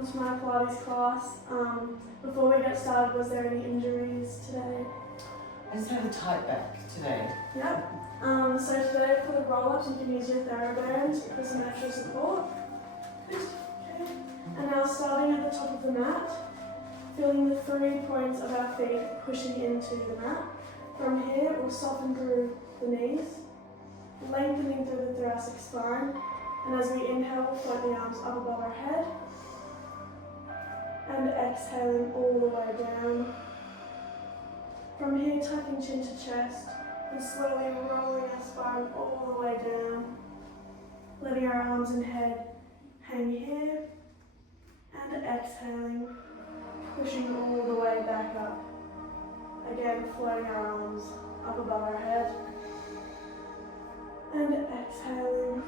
welcome to my Pilates class. Before we get started, was there any injuries today? I just have a tight back today. Yep. So today for the roll-ups, you can use your TheraBands for some extra support. Okay. And now starting at the top of the mat, feeling the 3 points of our feet pushing into the mat. From here, we'll soften through the knees, lengthening through the thoracic spine. And as we inhale, we'll float the arms up above our head. And exhaling all the way down. From here, tucking chin to chest and slowly rolling our spine all the way down. Letting our arms and head hang here. And exhaling, pushing all the way back up. Again, floating our arms up above our head. And exhaling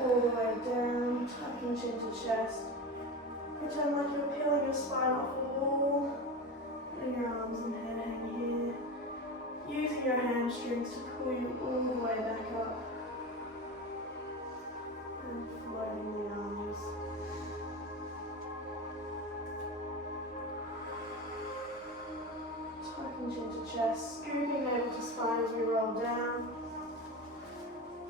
all the way down, tucking chin to chest. Pretend like you're peeling your spine off the wall. Letting your arms and head hang here. Using your hamstrings to pull you all the way back up. And floating the arms. Tucking chin to chest, scooping navel to spine as we roll down.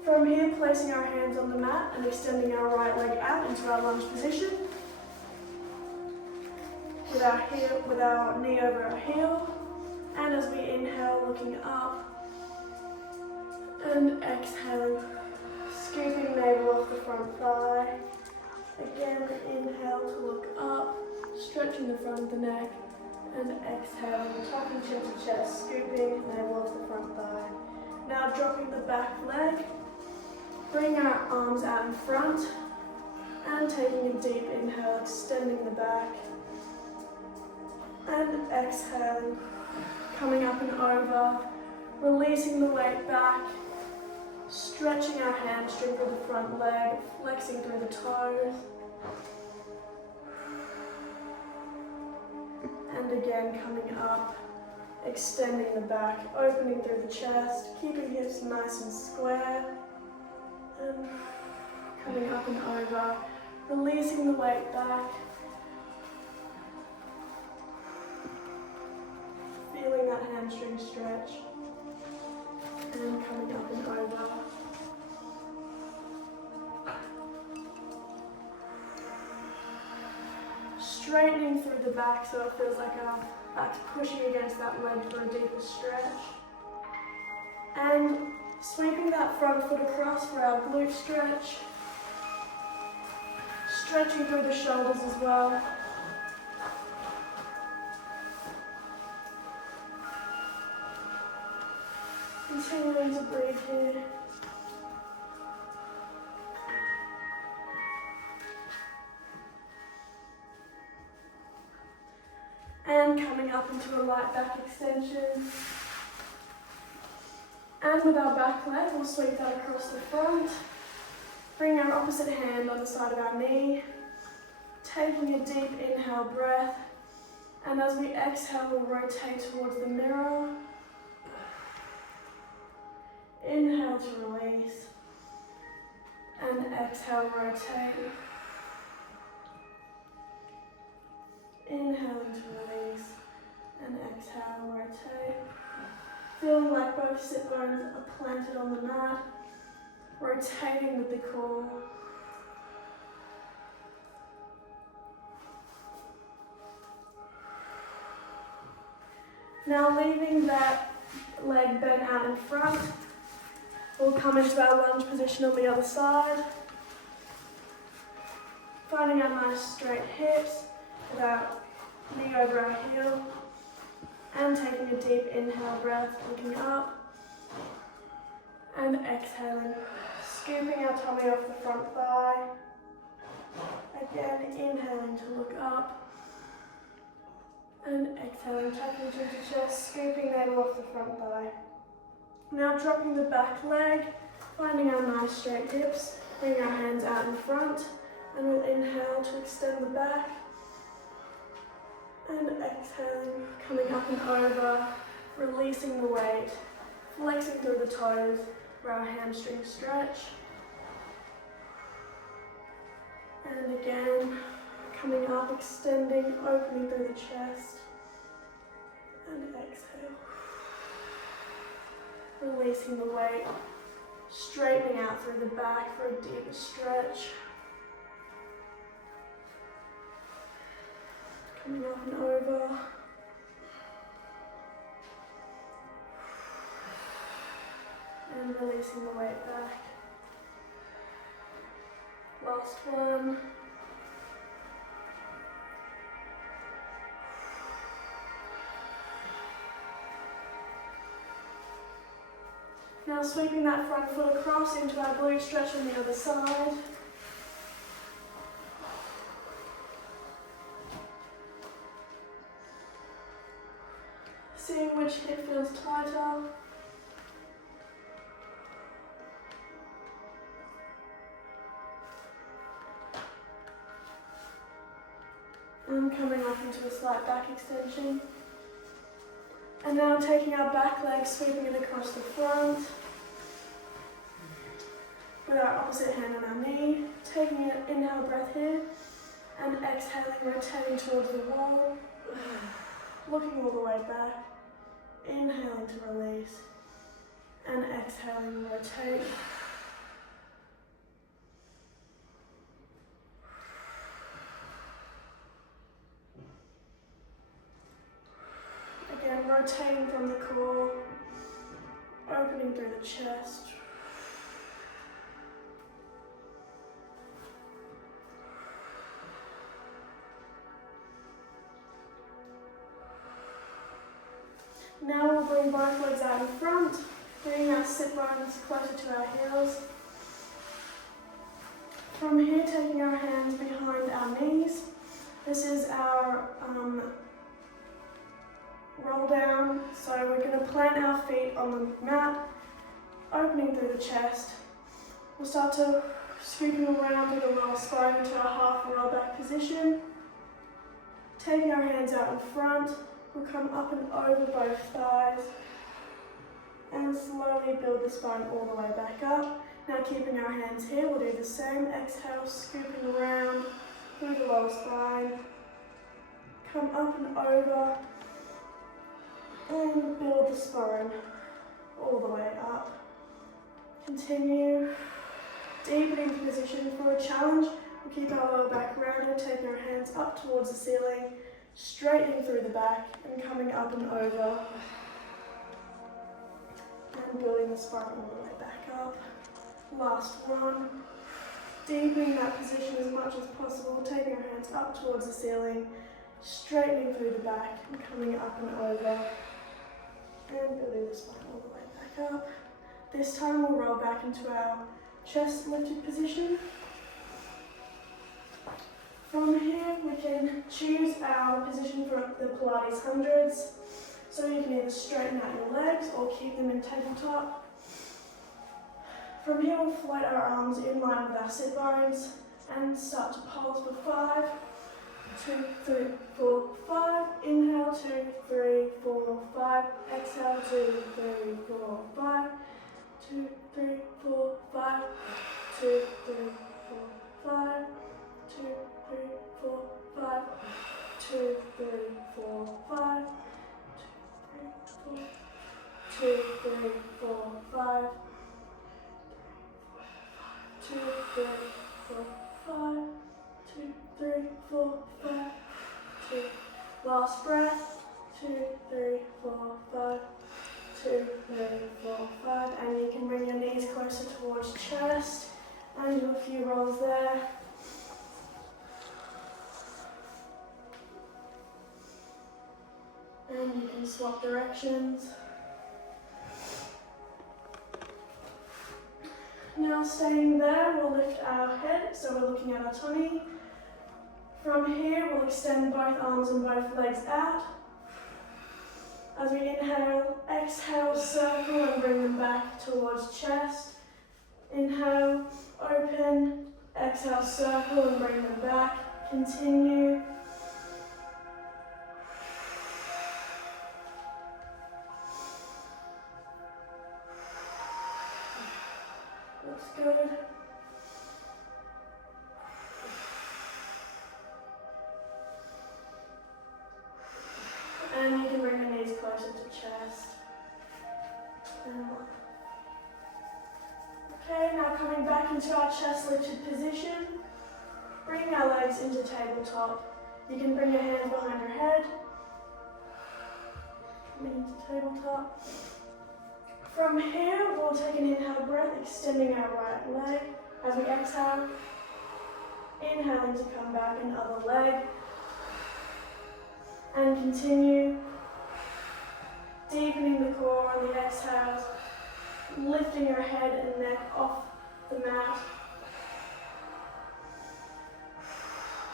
From here, placing our hands on the mat and extending our right leg out into our lunge position. With our knee over our heel. And as we inhale, looking up. And exhale, scooping navel off the front thigh. Again, inhale to look up, stretching the front of the neck. And exhale, tucking chin to chest, scooping navel off the front thigh. Now dropping the back leg. Bring our arms out in front and taking a deep inhale, extending the back. And exhaling, coming up and over, releasing the weight back, stretching our hamstring through the front leg, flexing through the toes. And again, coming up, extending the back, opening through the chest, keeping hips nice and square. And coming up and over, releasing the weight back. Feeling that hamstring stretch. And coming up and over. Straightening through the back so it feels like our back's pushing against that leg for a deeper stretch. And sweeping that front foot across for our glute stretch. Stretching through the shoulders as well. Continuing to breathe here. And coming up into a light back extension. And with our back leg, we'll sweep that across the front. Bring our opposite hand on the side of our knee. Taking a deep inhale breath. And as we exhale, we'll rotate towards the mirror. Inhale to release. And exhale, rotate. Inhaling to release. And exhale, rotate. Feeling like both sit bones are planted on the mat, rotating with the core. Now leaving that leg bent out in front, we'll come into our lunge position on the other side. Finding our nice straight hips with our knee over our heel. And taking a deep inhale breath, looking up. And exhaling, scooping our tummy off the front thigh. Again, inhaling to look up. And exhaling, tucking chin to chest, scooping navel off the front thigh. Now dropping the back leg, finding our nice straight hips. Bring our hands out in front. And we'll inhale to extend the back. And exhaling, coming up and over, releasing the weight, flexing through the toes for our hamstring stretch. And again, Coming up, extending, opening through the chest. And exhale. Releasing the weight. Straightening out through the back for a deeper stretch. Coming up and over. And releasing the weight back. Last one. Now sweeping that front foot across into our glute stretch on the other side. Seeing which hip feels tighter. And coming up into a slight back extension. And now taking our back leg, sweeping it across the front. With our opposite hand on our knee. Taking an inhale breath here. And exhaling, rotating towards the wall. Looking all the way back. Inhaling to release. And exhaling, rotate. Again, rotating from the core, opening through the chest. Now we'll bring both legs out in front, bringing our sit bones closer to our heels. From here, taking our hands behind our knees. This is our roll down, so we're going to plant our feet on the mat, opening through the chest. We'll start to scooping around with the lower spine into our half roll back position. Taking our hands out in front, we'll come up and over both thighs and slowly build the spine all the way back up. Now keeping our hands here, we'll do the same. Exhale, scooping around through the lower spine. Come up and over. And build the spine all the way up. Continue deepening the position for a challenge. We'll keep our lower back rounded, taking our hands up towards the ceiling, straightening through the back and coming up and over. And building the spine all the way back up. Last one. Deepening that position as much as possible, taking our hands up towards the ceiling, straightening through the back and coming up and over. And building the spine all the way back up. This time we'll roll back into our chest lifted position. From here we can choose our position for the Pilates hundreds. So you can either straighten out your legs or keep them in tabletop. From here we'll float our arms in line with our sit bones and start to pulse for 5, 2, 3, 4, 5. Inhale, 2, 3, 4, 5. Exhale, 2, 3, 4, 5. 2, 3, 4, 5. 2, 3, 4, 5. 2, 3, 4, 5. 2, 3, 4, 5. 2, 3, 4, 5. 2, 3, 4, 5. 2, 3, 4, 5. 2. Last breath. 2, 3, 4, 5. 2, 3, 4, 5. And you can bring your knees closer towards chest and do a few rolls there. And you can swap directions. Now staying there, we'll lift our head, so we're looking at our tummy. From here, we'll extend both arms and both legs out. As we inhale, exhale, circle and bring them back towards chest. Inhale, open, exhale, circle and bring them back. Continue. Looks good. chest. And up. Okay, now coming back into our chest lifted position. Bringing our legs into tabletop. You can bring your hands behind your head. Coming into tabletop. From here, we'll take an inhale breath, extending our right leg. As we exhale, inhaling to come back, and other leg. And continue deepening the core on the exhales, lifting your head and neck off the mat.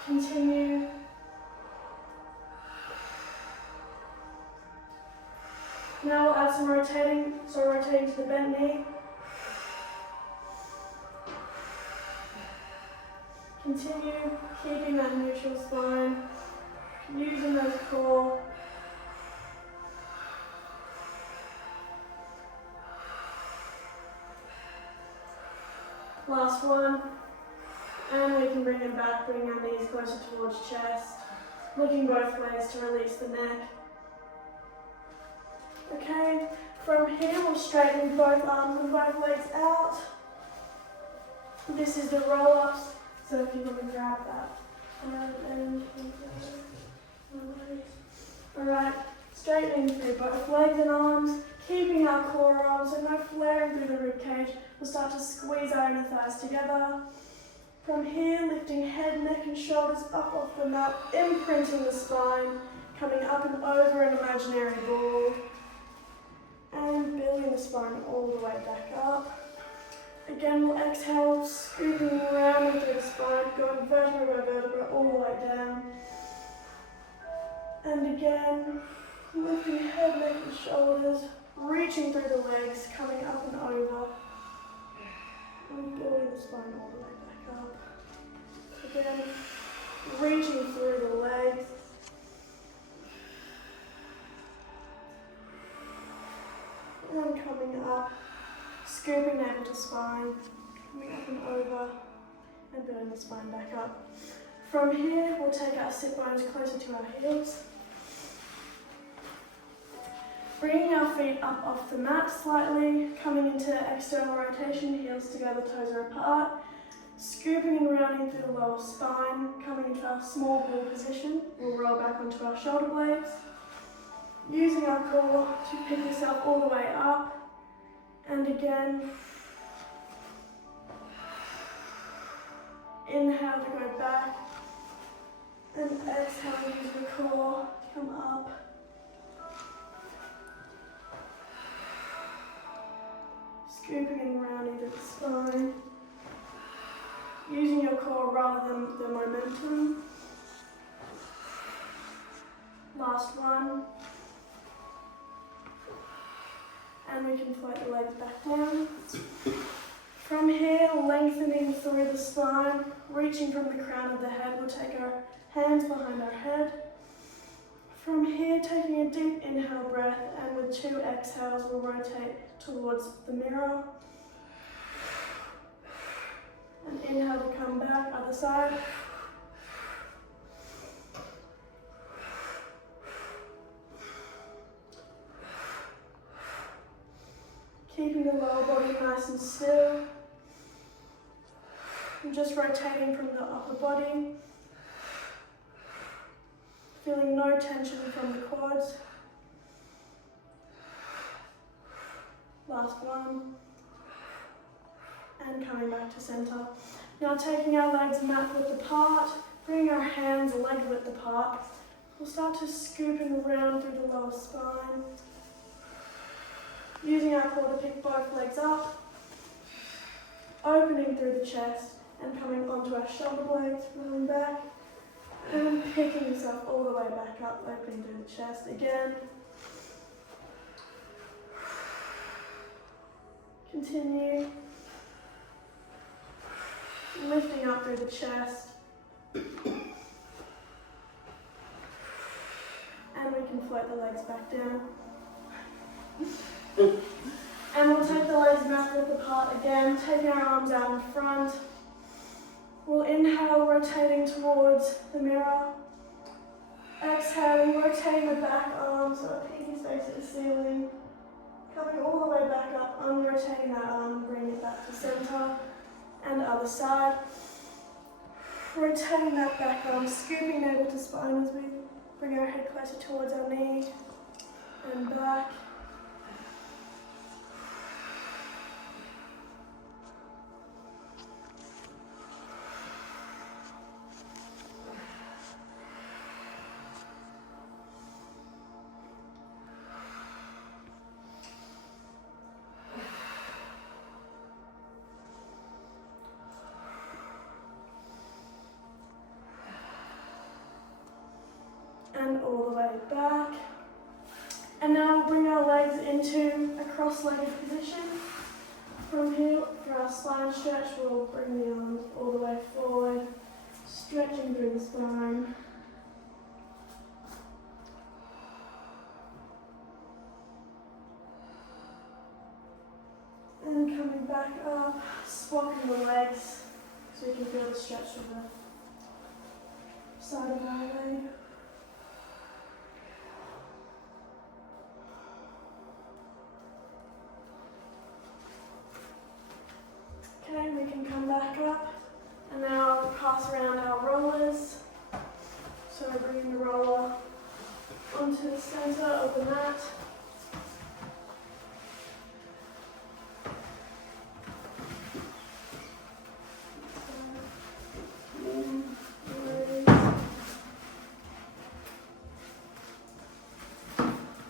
Continue. Now we'll add some rotating, so rotating to the bent knee. Continue keeping that neutral spine, using those core. Last one. And we can bring them back, bringing our knees closer towards chest. Looking both ways to release the neck. Okay, from here we'll straighten both arms and both legs out. This is the roll-ups, so if you want to grab that. Alright, straightening through both legs and arms, keeping our core on, so no flaring through the ribcage. We'll start to squeeze our inner thighs together. From here, lifting head, neck and shoulders up off the mat, imprinting the spine, coming up and over an imaginary ball, and building the spine all the way back up. Again, we'll exhale, scooping around through the spine, going vertebra by vertebra all the way down. And again, lifting head, neck and shoulders, reaching through the legs, coming up and over, and building the spine all the way back up. Again, reaching through the legs. And coming up, scooping navel to spine, coming up and over, and building the spine back up. From here, we'll take our sit bones closer to our heels. Bringing our feet up off the mat slightly, coming into external rotation, heels together, toes are apart. Scooping and rounding through the lower spine, coming into our small ball position. We'll roll back onto our shoulder blades. Using our core to pick yourself all the way up. And again, inhale to go back. And exhale, use the core to come up. Scooping and rounding through the spine. Using your core rather than the momentum. Last one. And we can float the legs back down. From here, lengthening through the spine, reaching from the crown of the head, we'll take our hands behind our head. From here, taking a deep inhale breath, and with 2 exhales, we'll rotate towards the mirror. And inhale to come back, other side. Keeping the lower body nice and still. And just rotating from the upper body. Feeling no tension from the quads. Last one. And coming back to center. Now taking our legs mat width apart, bringing our hands leg width apart. We'll start to scooping around through the lower spine. Using our core to pick both legs up. Opening through the chest and coming onto our shoulder blades, rolling back. And picking yourself all the way back up, opening through the chest again. Continue. Lifting up through the chest. And we can float the legs back down. And we'll take the legs back width apart again, taking our arms out in front. We'll inhale, rotating towards the mirror. Exhaling, rotating the back arm so our pinky is facing the ceiling. Coming all the way back up, unrotating that arm and bring it back to center. And other side. Rotating that back arm, scooping navel to spine as we bring our head closer towards our knee. And back. And all the way back. And now we'll bring our legs into a cross-legged position. From here, for our spine stretch, we'll bring the arms all the way forward, stretching through the spine. And coming back up, swapping the legs so you can feel the stretch of the side of our leg. Okay, we can come back up and now pass around our rollers. So bringing the roller onto the center of the mat.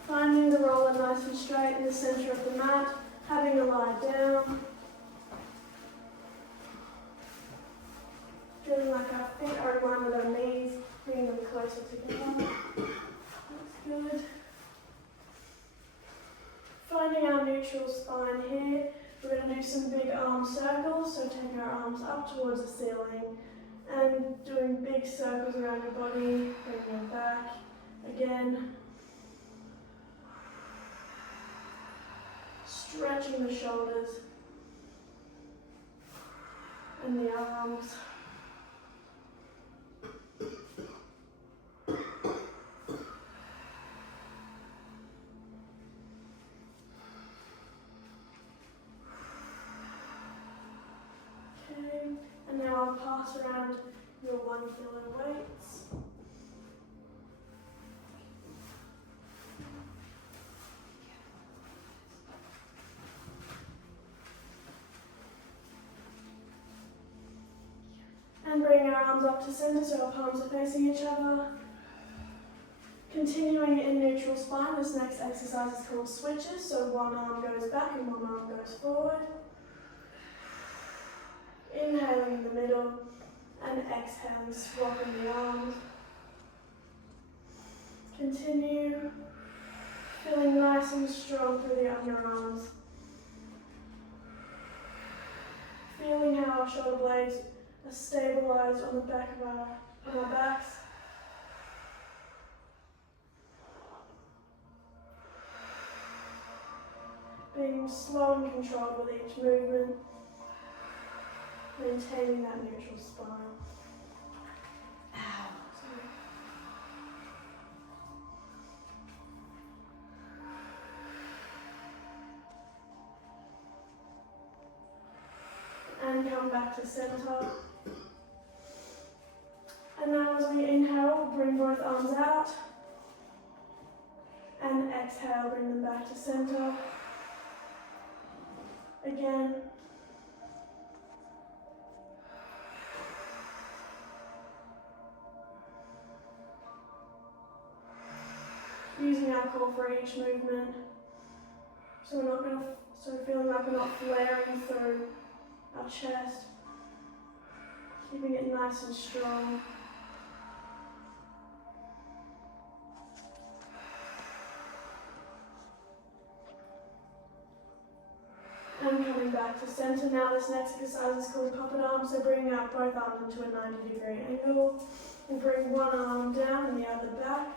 Finding the roller nice and straight in the center of the mat, having a lie down. Feeling like our feet are in line with our knees, bringing them closer together. That's good. Finding our neutral spine here, we're going to do some big arm circles, so take our arms up towards the ceiling and doing big circles around your body, bringing them back again. Stretching the shoulders and the arms. Okay, and now I'll pass around your 1 kilo weights. And bring our arms up to center so our palms are facing each other. Continuing in neutral spine, this next exercise is called switches. So one arm goes back and one arm goes forward. Inhaling in the middle and exhaling, swapping the arms. Continue feeling nice and strong through the underarms. Feeling how our shoulder blades are stabilized on the back of our backs. Being slow and controlled with each movement. Maintaining that neutral spine. Ow. And come back to center. And now as we inhale, bring both arms out. And exhale, bring them back to center. Again. Using our core for each movement. So feeling like we're not flaring through our chest. Keeping it nice and strong. And coming back to center. Now this next exercise is called puppet arms. So bring out both arms into a 90-degree angle. And bring one arm down and the other back.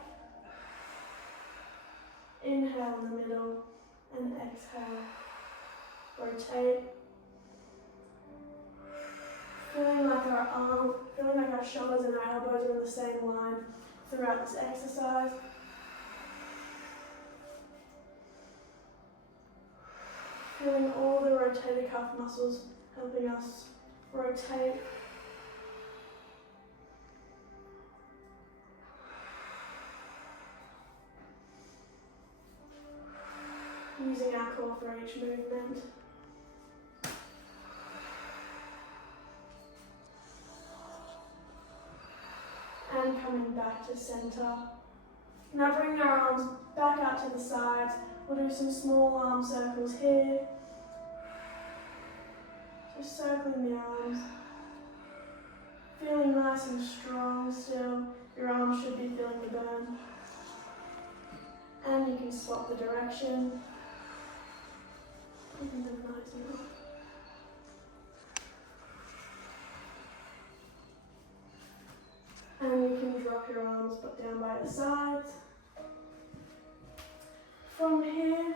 Inhale in the middle and exhale. Rotate. Feeling like our shoulders and our elbows are in the same line. throughout this exercise. Feeling all the rotator cuff muscles helping us rotate. Using our core for each movement. And coming back to center. Now bring our arms back out to the sides. We'll do some small arm circles here. Just circling the arms. Feeling nice and strong still. Your arms should be feeling the burn. And you can swap the direction. Keeping them nice and up. And you can drop your arms down by the sides. From here,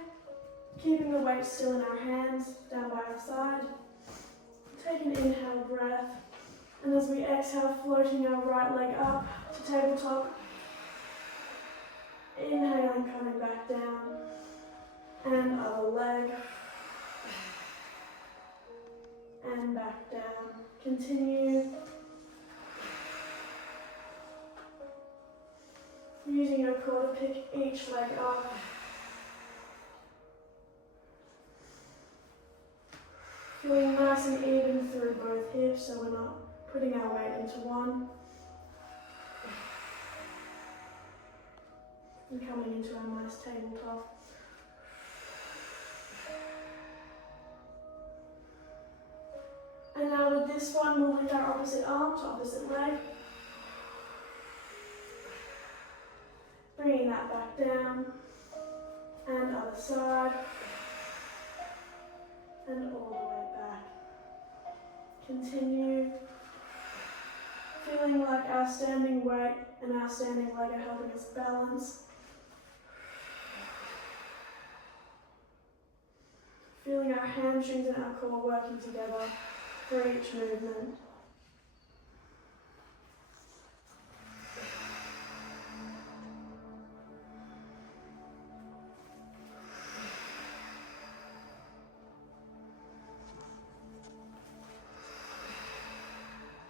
keeping the weight still in our hands, down by our side. Take an inhale breath. And as we exhale, floating our right leg up to tabletop. Inhaling, coming back down. And other leg. And back down. Continue. Using your core to pick each leg up. Feeling nice and even through both hips so we're not putting our weight into one. And coming into our nice tabletop. And now with this one, we'll lift our opposite arm to opposite leg. Bringing that back down. And other side. And all the way back. Continue. Feeling like our standing weight and our standing leg are helping us balance. Feeling our hamstrings and our core working together for each movement.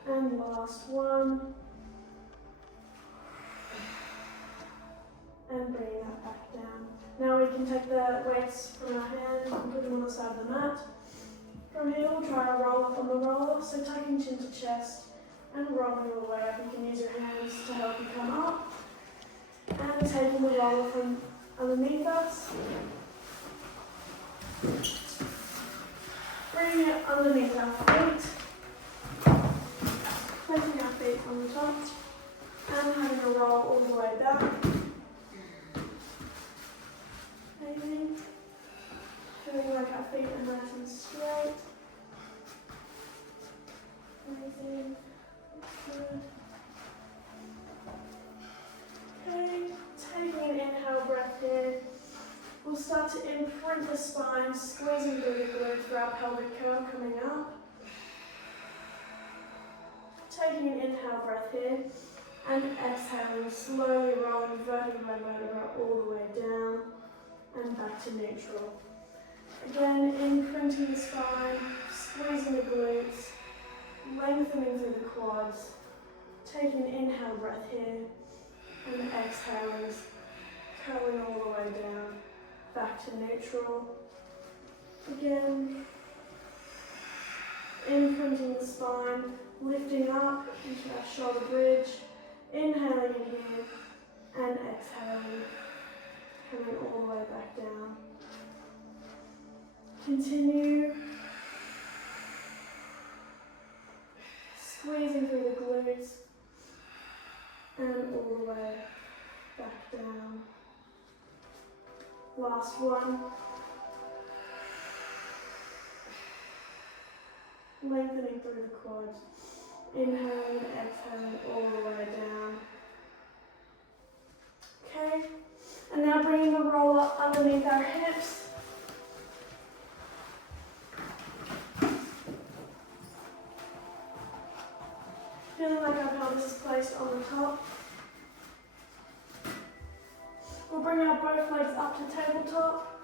And last one. And bringing that back down. Now we can take the weights from our hands and put them on the side of the mat. From here we'll try a roll up on the roller, so tucking chin to chest and rolling all the way up. You can use your hands to help you come up. And taking the roller from underneath us. Bringing it underneath our feet. Placing our feet on the top and having a roll all the way back. Amazing. Feeling like our feet are nice and straight. Amazing. Good. Okay, taking an inhale breath here. We'll start to imprint the spine, squeezing through the glutes for our pelvic curve coming up. Taking an inhale breath here and exhaling, slowly rolling vertebra by vertebra all the way down and back to neutral. Again, imprinting the spine, squeezing the glutes, lengthening through the quads. Taking an inhale breath here and exhaling, curling all the way down, back to neutral. Again, imprinting the spine, lifting up into our shoulder bridge, inhaling in here and exhaling, coming all the way back down. Continue squeezing through the glutes and all the way back down. Last one. Lengthening through the quads. Inhaling and exhaling all the way down. Okay, and now bringing the roller underneath our hips. Feeling like our pelvis is placed on the top. We'll bring our both legs up to tabletop,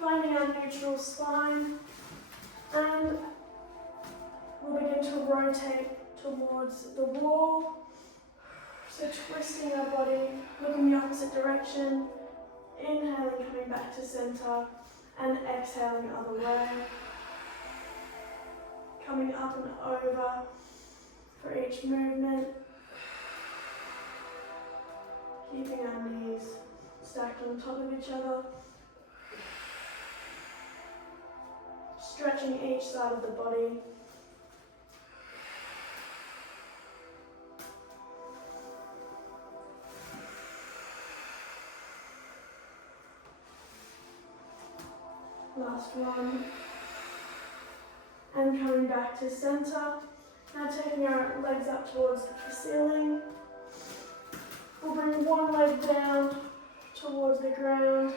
finding our neutral spine, and we'll begin to rotate towards the wall. So twisting our body, looking the opposite direction, inhaling, coming back to center, and exhaling the other way. Coming up and over for each movement. Keeping our knees stacked on top of each other. Stretching each side of the body. Last one. And coming back to center. Now taking our legs up towards the ceiling. We'll bring one leg down towards the ground.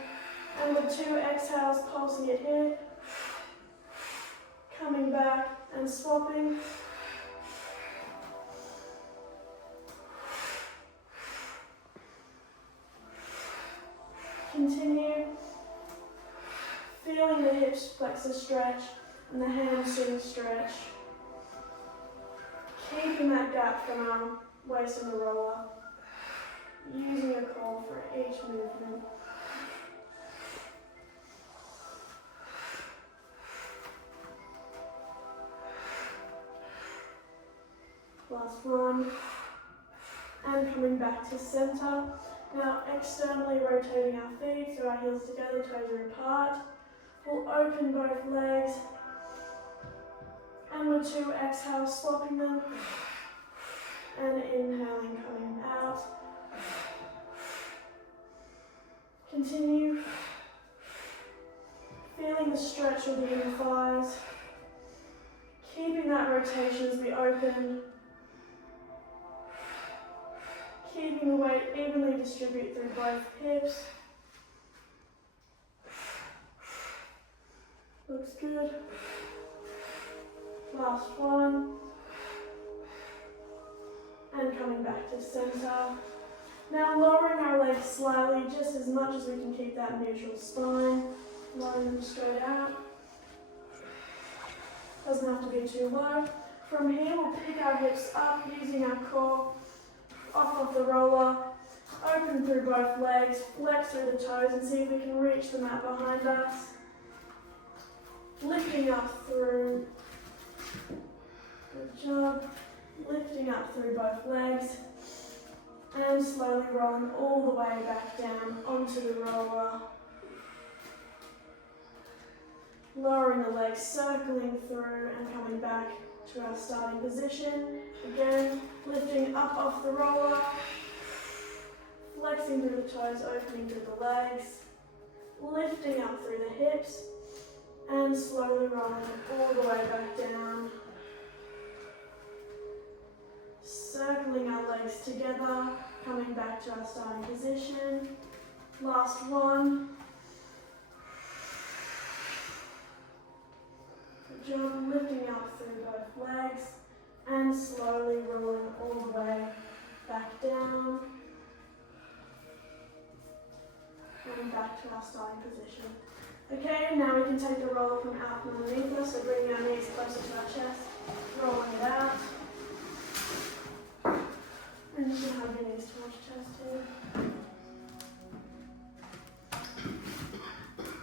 And with 2 exhales, pulsing it here. Coming back and swapping. Continue. Feeling the hips flexor stretch and the hamstring stretch. Keeping that gap from our waist on the roller. Using a core for each movement. Last one. And coming back to center. Now externally rotating our feet so our heels together, toes are apart. We'll open both legs. And with 2 exhales, swapping them. And inhaling, coming out. Continue. Feeling the stretch of the inner thighs. Keeping that rotation as we open. Keeping the weight evenly distributed through both hips. Looks good. Last one. And coming back to center. Now lowering our legs slightly, just as much as we can keep that neutral spine. Lowering them straight out. Doesn't have to be too low. From here, we'll pick our hips up using our core. Off the roller. Open through both legs. Flex through the toes and see if we can reach the mat behind us. Lifting up through. Good job. Lifting up through both legs. And slowly rolling all the way back down onto the roller. Lowering the legs, circling through and coming back to our starting position. Again, lifting up off the roller. Flexing through the toes, opening through the legs. Lifting up through the hips. And slowly rolling all the way back down. Circling our legs together, coming back to our starting position. Last one. Good job, lifting up through both legs and slowly rolling all the way back down. Coming back to our starting position. Okay, now we can take the roller from out from underneath us, so bringing our knees closer to our chest, rolling it out. And you can have your knees towards your chest here.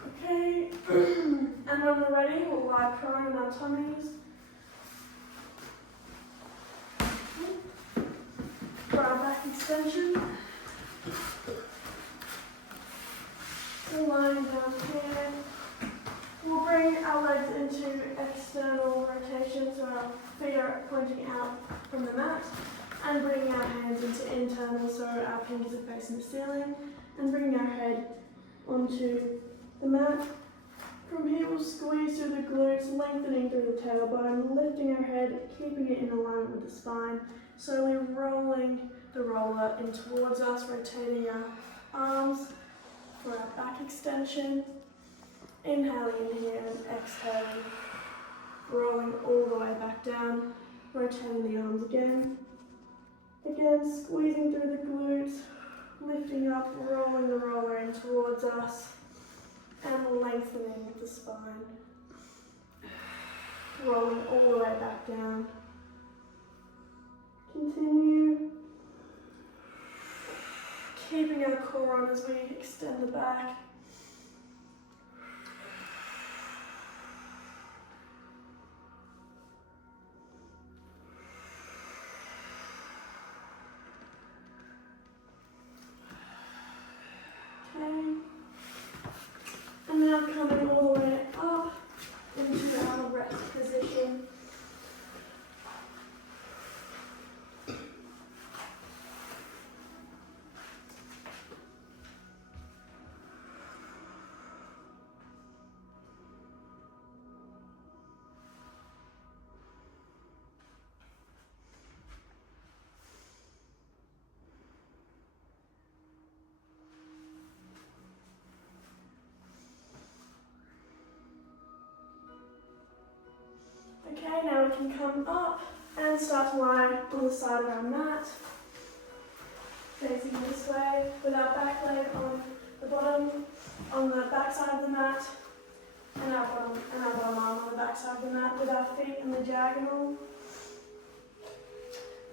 Okay, and when we're ready, we'll lie prone on our tummies. For our back extension. So lying down here. We'll bring our legs into external rotation, so our feet are pointing out from the mat. And bringing our hands into internal, so our pinkies are facing the ceiling. And bringing our head onto the mat. From here we'll squeeze through the glutes, lengthening through the tailbone, lifting our head, keeping it in alignment with the spine. Slowly rolling the roller in towards us, rotating our arms for our back extension. Inhaling in here and exhaling. Rolling all the way back down, rotating the arms again. Again, squeezing through the glutes, lifting up, rolling the roller us and lengthening the spine. Rolling all the way back down. Continue. Keeping our core on as we extend the back. Okay. And now coming all the way up into our rest position. Okay, now we can come up and start to lie on the side of our mat, facing this way, with our back leg on the bottom, on the back side of the mat, and our bottom arm on the back side of the mat, with our feet in the diagonal.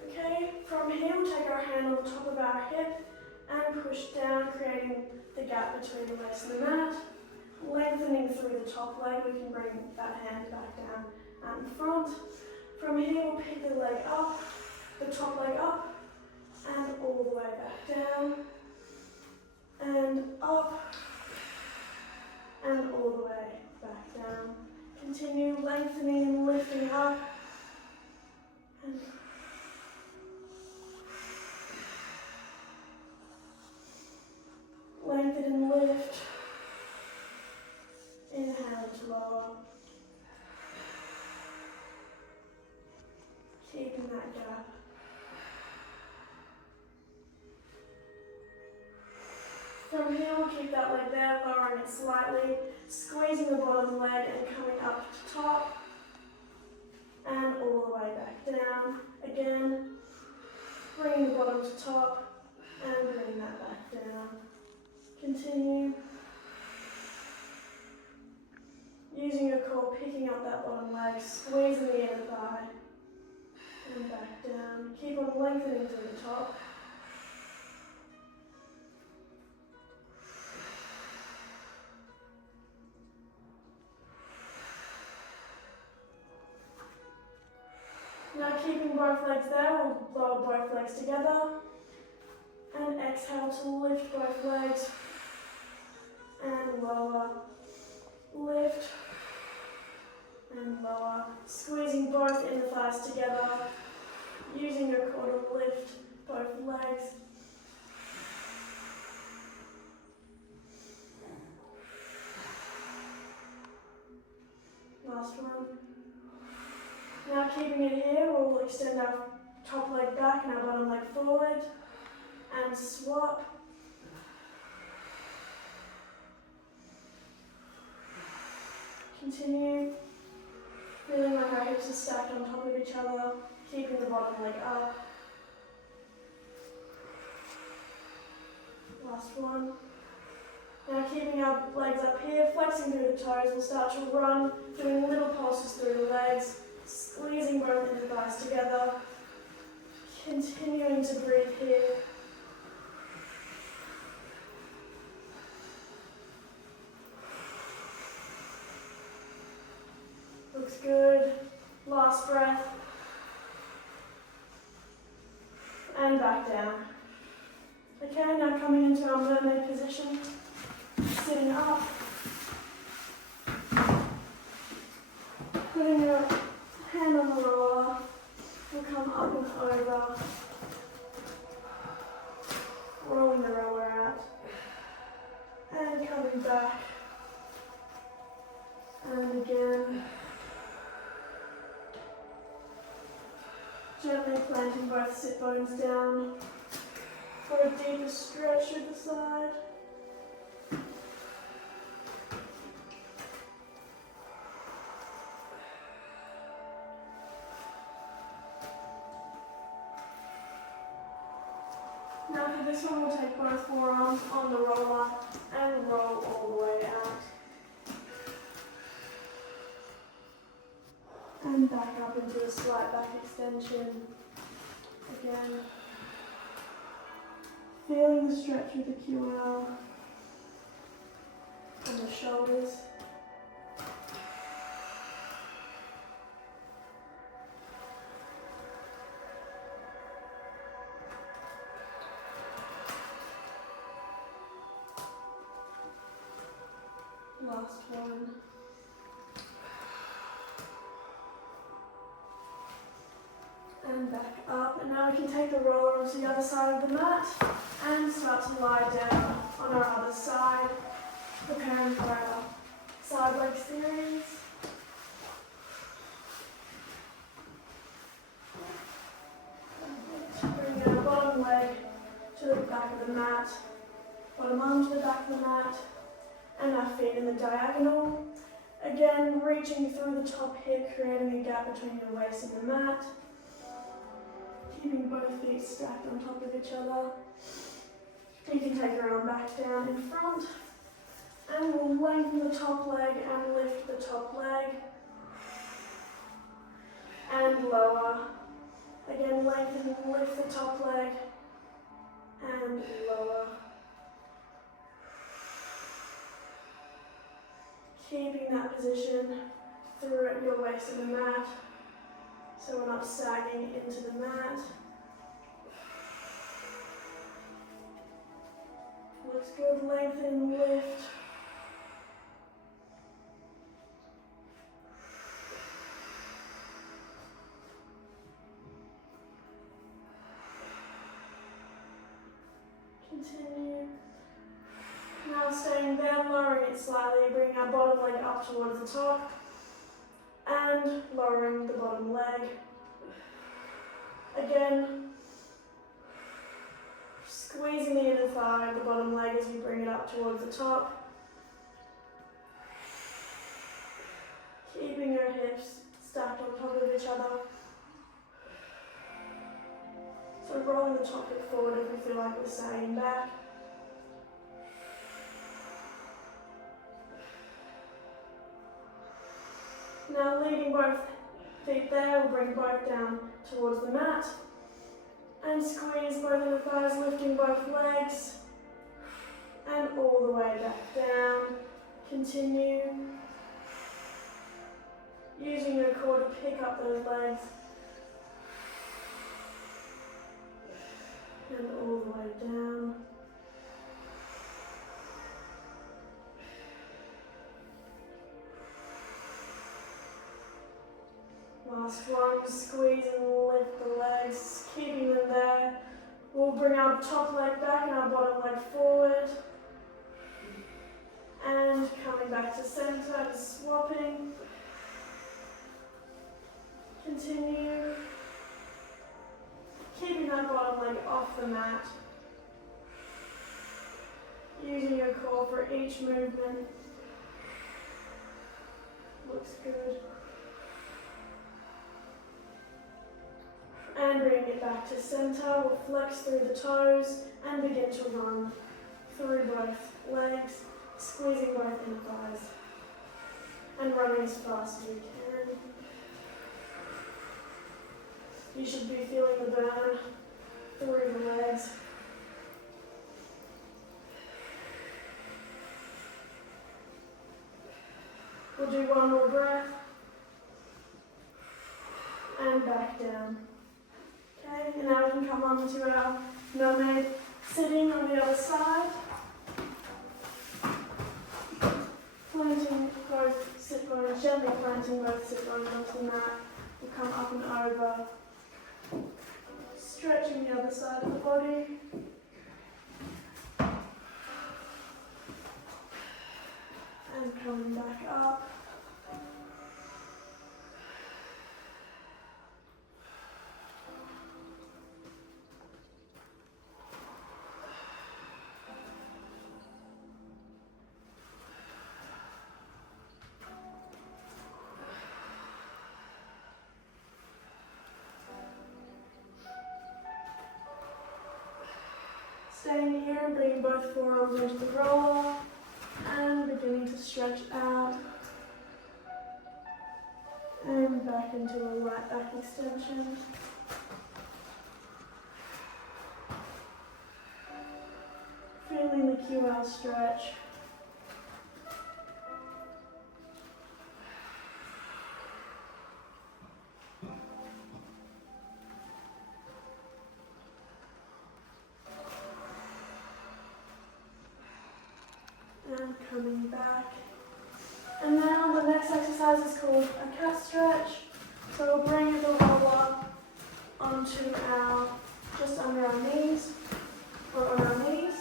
Okay, from here we'll take our hand on the top of our hip and push down, creating the gap between the legs and the mat. Lengthening through the top leg, we can bring that hand back down and in front. From here we'll pick the leg up, the top leg up, and all the way back down, and up, and all the way back down. Continue lengthening and lifting up, and lengthen and lift. Inhale to lower. Keeping that gap. From here we'll keep that leg there, lowering it slightly, squeezing the bottom leg and coming up to top. And all the way back down. Again, bringing the bottom to top and bringing that back down. Continue. Using your core, picking up that bottom leg, squeezing the inner thigh, and back down. Keep on lengthening through the top. Now keeping both legs there, we'll lower both legs together, and exhale to lift both legs, and lower, lift, and lower, squeezing both inner thighs together, using your core to lift both legs. Last one. Now keeping it here, we'll extend our top leg back and our bottom leg forward, and swap. Continue. Feeling like our hips are stacked on top of each other, keeping the bottom leg up. Last one. Now keeping our legs up here, flexing through the toes, we'll start to run, doing little pulses through the legs, squeezing both inner thighs together, continuing to breathe here. Looks good. Last breath. And back down. Okay, now coming into our mermaid position. Sitting up. Putting your hand on the roller. We'll come up and over. Rolling the roller out. And coming back. And again. Gently planting both sit bones down for a deeper stretch of the side. Now for the this one we'll take both forearms on the roller and roll all the way out. And back up into a slight back extension. Again, feeling the stretch with the QL and the shoulders. Last one. And back up. And now we can take the roller onto the other side of the mat and start to lie down on our other side, preparing for our side leg series. Bring our bottom leg to the back of the mat, bottom arm to the back of the mat, and our feet in the diagonal. Again, reaching through the top hip, creating a gap between your waist and the mat. Keeping both feet stacked on top of each other. You can take your arm back down in front. And we'll lengthen the top leg and lift the top leg. And lower. Again, lengthen and lift the top leg. And lower. Keeping that position through your waist and the mat, so we're not sagging into the mat. Looks good, lengthen, lift. Continue. Now staying there, lowering it slightly, bring our bottom leg up towards the top and lowering the bottom leg. Again, squeezing the inner thigh of the bottom leg as we bring it up towards the top. Keeping your hips stacked on top of each other. So rolling the top hip forward if we feel like we're sagging back. Now leading both feet there, we'll bring both down towards the mat and squeeze both of the thighs, lifting both legs and all the way back down. Continue using your core to pick up those legs and all the way down. Last one, squeeze and lift the legs, keeping them there. We'll bring our top leg back and our bottom leg forward. And coming back to center and swapping. Continue. Keeping that bottom leg off the mat. Using your core for each movement. Looks good. And bring it back to center. We'll flex through the toes and begin to run through both legs, squeezing both inner thighs and running as fast as you can. You should be feeling the burn through the legs. We'll do one more breath and back down. Okay, and now we can come on to our mermaid sitting on the other side. Planting both sit bones, gently planting both sit bones onto the mat. We'll come up and over, stretching the other side of the body. And coming back up. Staying here and bringing both forearms into the roller and beginning to stretch out and back into a right back extension. Feeling the QL stretch. And coming back. And now the next exercise is called a cat stretch. So we'll bring the roller onto just under our knees, or on our knees.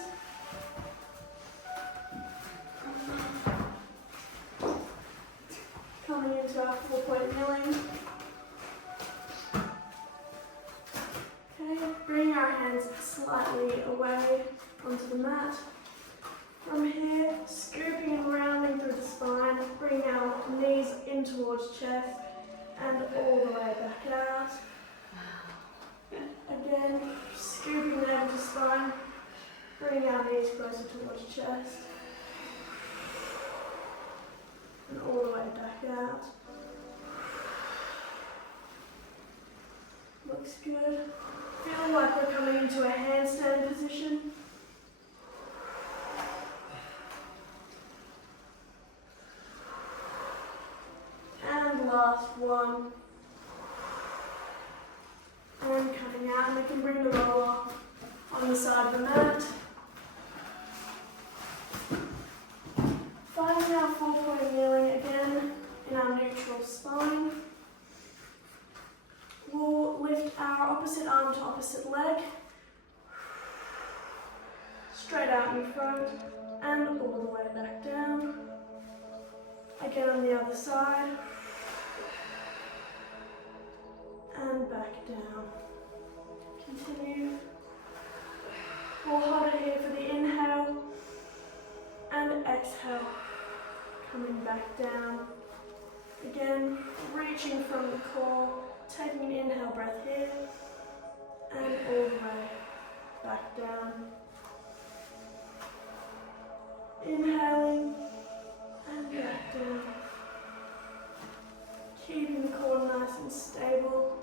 Coming into our 4-point kneeling. Okay, bring our hands slightly away onto the mat. From here, scooping and rounding through the spine, bring our knees in towards chest and all the way back out. Again, scooping down to spine, bring our knees closer towards chest and all the way back out. Looks good. Feel like we're coming into a handstand position. And last one. And coming out, and we can bring the roller on the side of the mat. Finding our 4-point kneeling again in our neutral spine. We'll lift our opposite arm to opposite leg. Straight out in front and all the way back down. Again on the other side. And back down. Continue. We'll hold it here for the inhale and exhale. Coming back down. Again, reaching from the core, taking an inhale breath here and all the way back down. Inhaling and back down. Keeping the core nice and stable.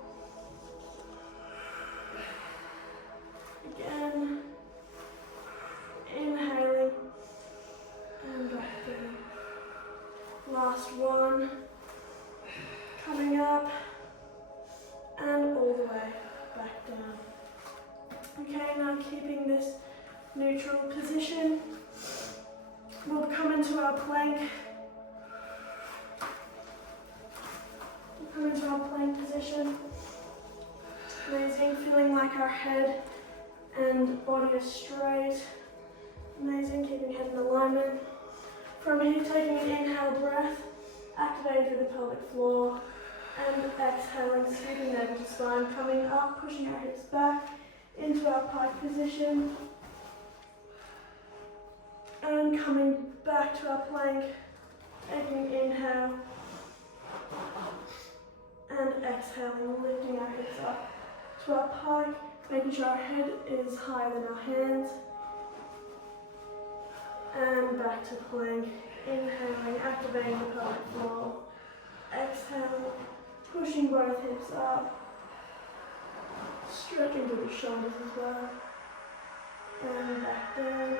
Again, inhaling and back down. Last one. Coming up and all the way back down. Okay, now keeping this neutral position, we'll come into our plank. We'll come into our plank position. Amazing, feeling like our head and body are straight. Amazing, keeping head in alignment. From here, taking an inhale breath, activating through the pelvic floor, and exhaling, scooping over to spine, coming up, pushing our hips back into our pike position, and coming back to our plank, taking inhale, and exhaling, lifting our hips up to our pike, making sure our head is higher than our hands, and back to plank, inhaling, activating the pelvic floor, exhale, pushing both hips up, stretching through the shoulders as well, and back down.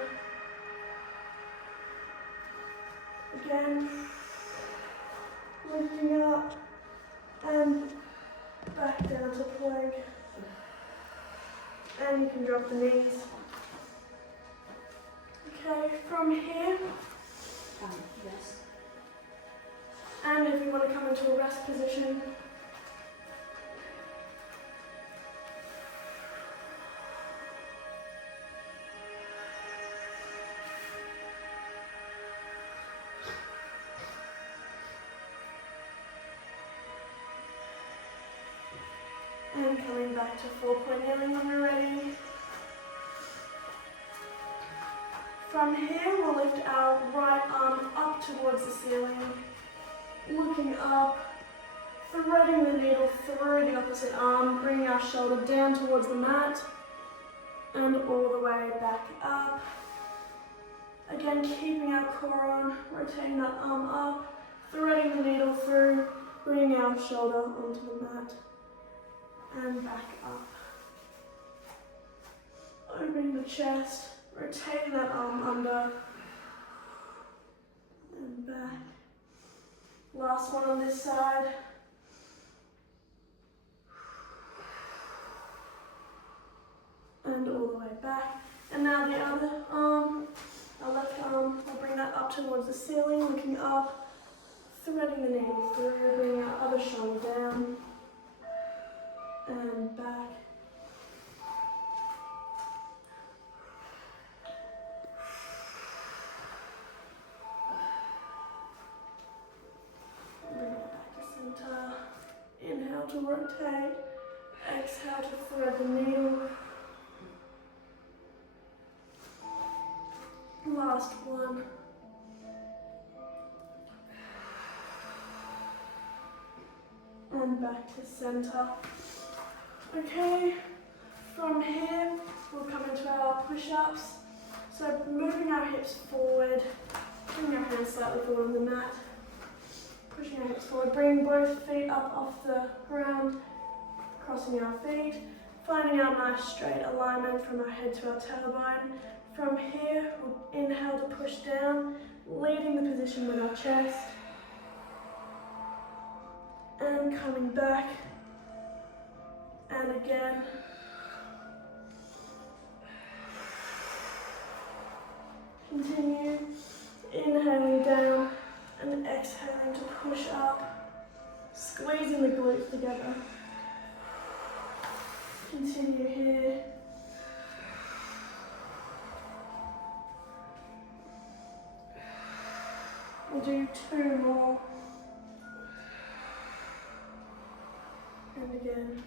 Again, lifting up and back down to plank, and you can drop the knees. Okay, from here, Rest. and if you want to come into a rest position, and coming back to 4-point kneeling when you're ready. From here, we'll lift our right arm up towards the ceiling, looking up, threading the needle through the opposite arm, bringing our shoulder down towards the mat, and all the way back up. Again, keeping our core on, rotating that arm up, threading the needle through, bringing our shoulder onto the mat, and back up. Opening the chest, rotating that arm under, and back. Last one on this side. And all the way back. And now the other arm, our left arm, we'll bring that up towards the ceiling, looking up, threading the needle through, bringing our other shoulder down, and back. Bring it back to center. Inhale to rotate, exhale to thread the needle. Last one. And back to center. Okay, from here we'll come into our push-ups. So moving our hips forward, bringing our hands slightly forward on the mat, pushing our hips forward, bringing both feet up off the ground, crossing our feet, finding our nice straight alignment from our head to our tailbone. From here, we'll inhale to push down, leading the position with our chest, and coming back, and again. Continue, inhaling down, and exhaling to push up, squeezing the glutes together. Continue here. We'll do 2 more. And again.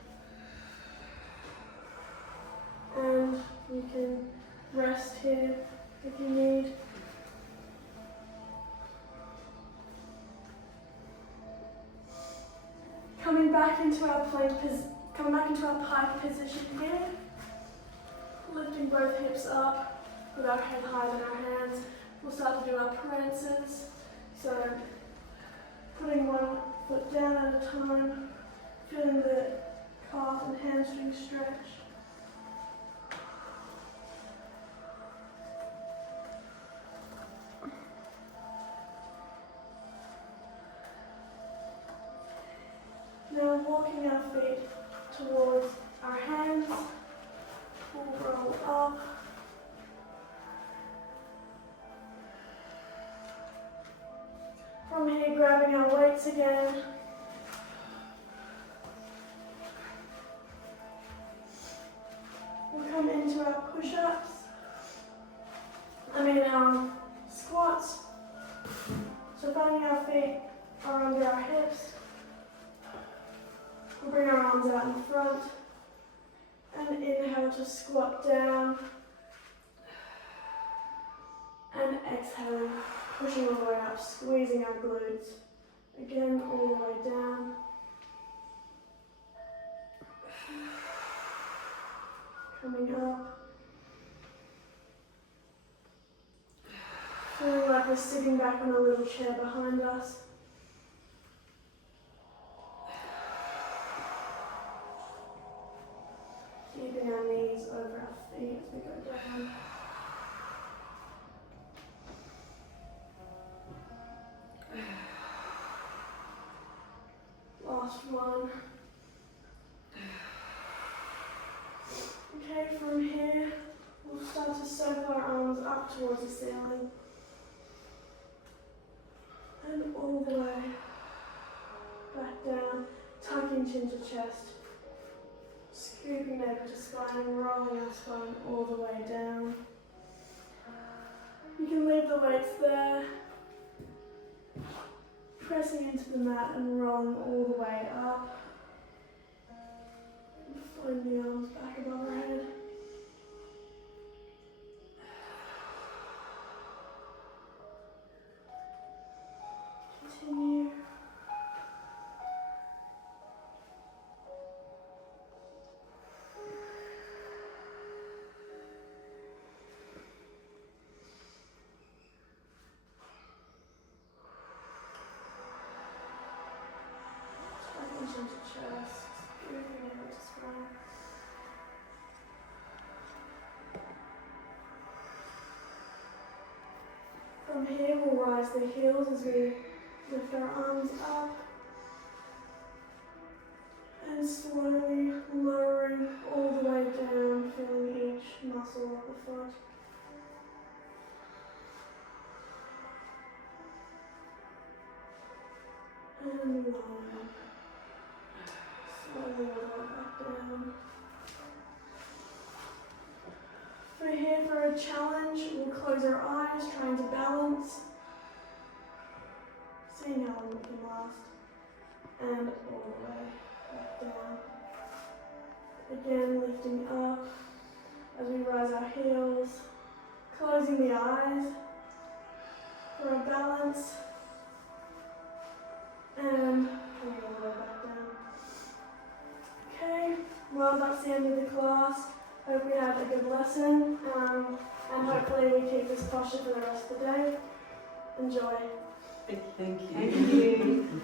And you can rest here if you need. Coming back into our pike position here. Lifting both hips up with our head higher than our hands. We'll start to do our prances. So, putting one foot down at a time, feeling the calf and hamstring stretch. Now walking our feet towards our hands, we'll roll up. From here, grabbing our weights again. We'll come into our push-ups. Our squats. So finding our feet are under our hips. We'll bring our arms out in front. And inhale to squat down. And exhaling. Pushing all the way up, squeezing our glutes. Again, all the way down. Coming up. Feeling like we're sitting back on a little chair behind us. Keeping our knees over our feet as we go down. Last one. Okay, from here, we'll start to circle our arms up towards the ceiling. And all the way back down, tucking chin to chest. Scooping neck to spine and rolling our spine all the way down. You can leave the weights there. Pressing into the mat and rolling all the way up. And find the arms back above our head. Continue. From here, we'll rise the heels as we lift our arms up and slowly lowering all the way down, feeling each muscle of the foot. And lower. Slowly lower back down. We're here for a challenge. We'll close our eyes, trying to balance. Seeing how long we can last. And all the way back down. Again, lifting up as we rise our heels. Closing the eyes for a balance. And coming all the way back down. Okay, well that's the end of the class. Hope we had a good lesson, and hopefully we keep this posture for the rest of the day. Enjoy. Thank you. Thank you.